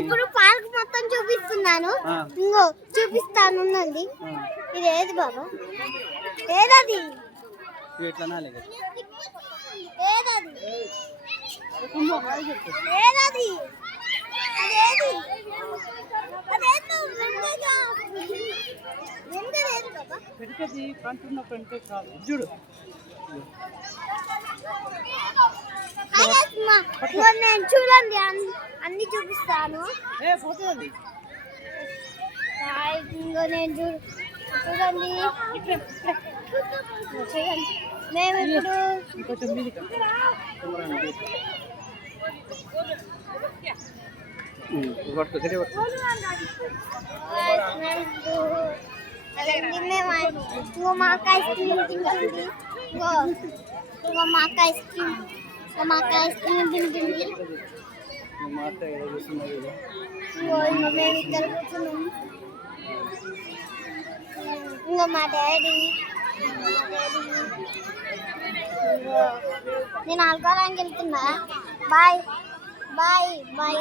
ఇప్పుడు పార్క్ మొత్తం చూపిస్తున్నాను. ఇంకో చూపిస్తాను ఉన్నది. ఇది ఏది బాబా? ఏదది? ఏదది? అదేది? చూడు నేను చూడండి అన్ని చూపిస్తాను. నేను చూడండి మేము ఇప్పుడు మా అక్క ఐస్ క్రీమ్ తింటుంది. మా అక్క ఐస్ క్రీమ్ తింటుంది. మేము ఇద్దరు కూర్చున్నాం. ఇంకా మా డాడీ నేను ఆడుకోవడానికి వెళ్తున్నా. Bye bye bye.